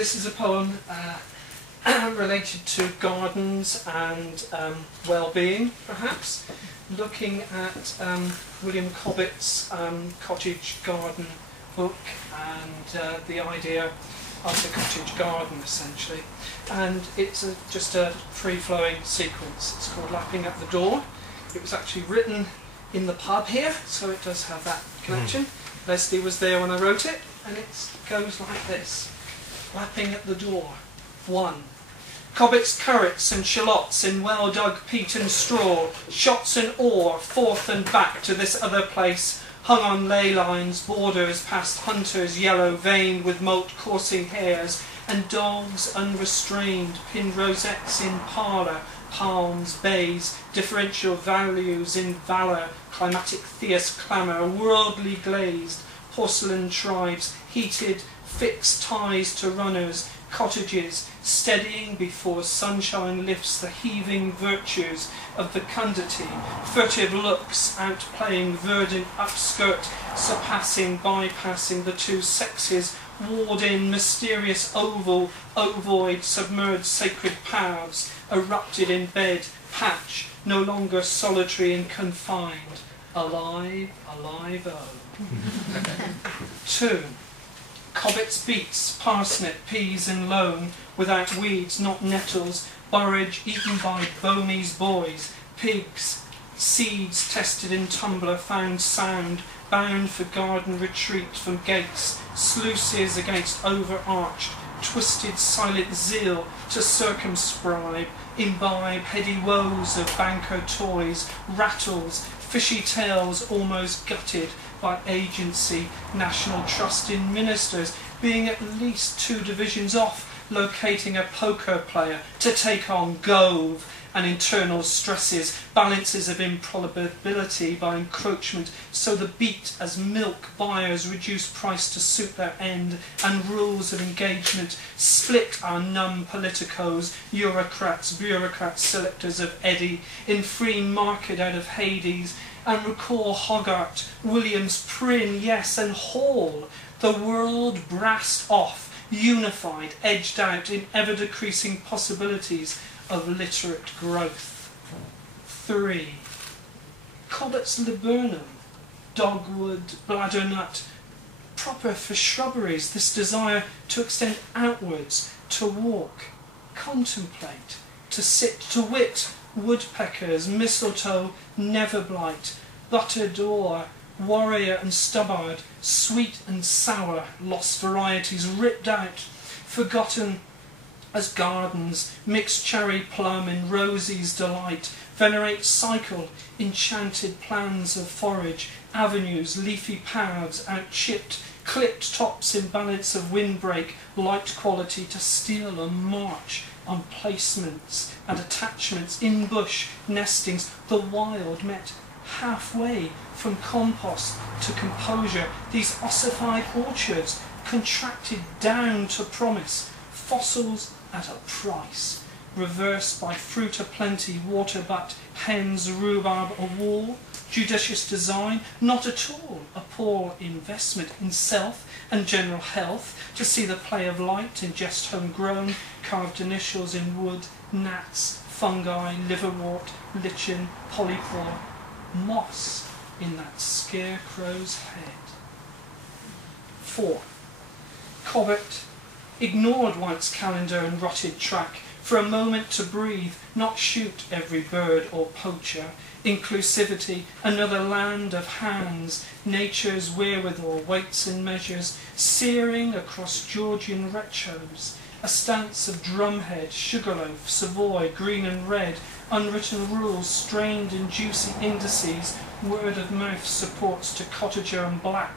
This is a poem related to gardens and well-being, perhaps, looking at William Cobbett's cottage garden book and the idea of the cottage garden, essentially. And it's just a free-flowing sequence. It's called Lapping at the Door. It was actually written in the pub here, so it does have that connection. Leslie was there when I wrote it, and it goes like this. Lapping at the door. 1. Cobbett's currants and shallots in well-dug peat and straw, shots and ore, forth and back to this other place, hung on ley lines, borders past hunters yellow veined with moult coursing hares, and dogs unrestrained, pinned rosettes in parlour, palms, bays, differential values in valour, climatic theist clamour, worldly glazed, porcelain tribes, heated, fixed ties to runners, cottages, steadying before sunshine lifts the heaving virtues of fecundity, furtive looks outplaying verdant upskirt, surpassing, bypassing the two sexes, walled in mysterious oval, ovoid, submerged sacred paths, erupted in bed, patch, no longer solitary and confined, alive, alive, oh. 2. Cobbett's beets, parsnip, peas and loam, without weeds, not nettles, borage eaten by Boney's boys, pigs, seeds tested in tumbler, found sound, bound for garden retreat from gates, sluices against overarched, twisted silent zeal to circumscribe, imbibe heady woes of banker toys, rattles, fishy tales almost gutted by agency, national trust in ministers, being at least 2 divisions off, locating a poker player to take on Gove and internal stresses, balances of improbability by encroachment, so the beat as milk buyers reduce price to suit their end, and rules of engagement split our numb politicos, bureaucrats, selectors of Eddy, in free market out of Hades, and recall Hogarth, Williams, Prynne, yes, and Hall, the world brassed off, unified, edged out in ever-decreasing possibilities of literate growth. 3. Cobbett's laburnum, dogwood, bladdernut, proper for shrubberies, this desire to extend outwards, to walk, contemplate, to sit, to wit, woodpeckers, mistletoe, never blight, buttered ore, warrior and stubbard, sweet and sour, lost varieties ripped out, forgotten as gardens, mixed cherry plum in Rosie's delight, venerate cycle, enchanted plans of forage, avenues, leafy paths outchipped, clipped tops in balance of windbreak, light quality to steal a march on placements and attachments, in bush nestings, the wild met halfway from compost to composure, these ossified orchards contracted down to promise, fossils at a price, reversed by fruit aplenty, water butt, hens, rhubarb, a wall, judicious design, not at all a poor investment in self and general health, to see the play of light in just homegrown, carved initials in wood, gnats, fungi, liverwort, lichen, polypore, moss in that scarecrow's head. 4. Cobbett ignored White's calendar and rotted track, for a moment to breathe, not shoot every bird or poacher, inclusivity, another land of hands, nature's wherewithal, weights and measures, searing across Georgian retros, a stance of drumhead, sugarloaf, Savoy, green and red, unwritten rules, strained and juicy indices, word of mouth supports to cottager and black,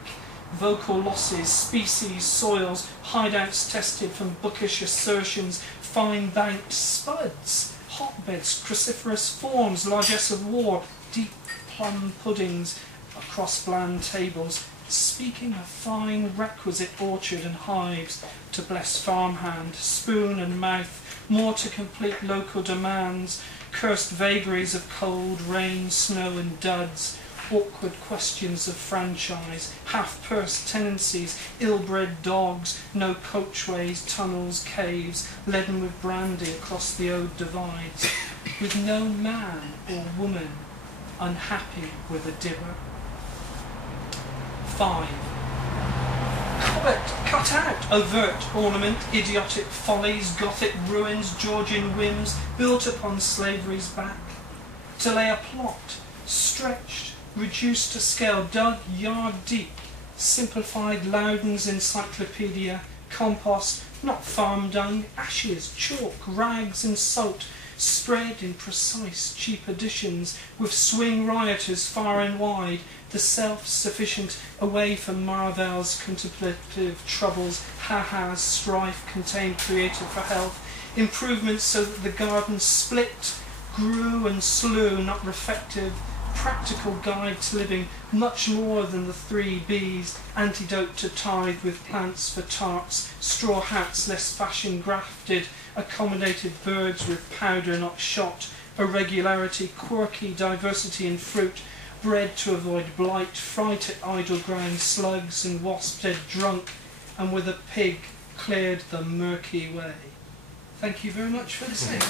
vocal losses, species, soils, hideouts tested from bookish assertions, fine-banked spuds, hotbeds, cruciferous forms, largesse of war, deep plum puddings across bland tables, speaking of fine requisite orchard and hives to bless farmhand, spoon and mouth, more to complete local demands, cursed vagaries of cold, rain, snow and duds, awkward questions of franchise, half-pursed tenancies, ill-bred dogs, no coachways, tunnels, caves, leaden with brandy across the ode divides, with no man or woman unhappy with a dibber. 5. Cobbett, cut out, overt ornament, idiotic follies, Gothic ruins, Georgian whims, built upon slavery's back, to lay a plot, stretched, reduced to scale, dug yard deep, simplified Loudon's encyclopedia, compost, not farm dung, ashes, chalk, rags and salt, spread in precise, cheap additions, with swing rioters far and wide, the self-sufficient, away from Marvell's contemplative troubles, ha-has, strife, contained creative for health, improvements so that the garden split, grew and slew, not reflective, practical guide to living, much more than the 3 B's, antidote to tithe with plants for tarts, straw hats less fashion grafted, accommodated birds with powder not shot, irregularity, quirky diversity in fruit, bred to avoid blight, fright at idle ground, slugs and wasp dead drunk, and with a pig cleared the murky way. Thank you very much for listening.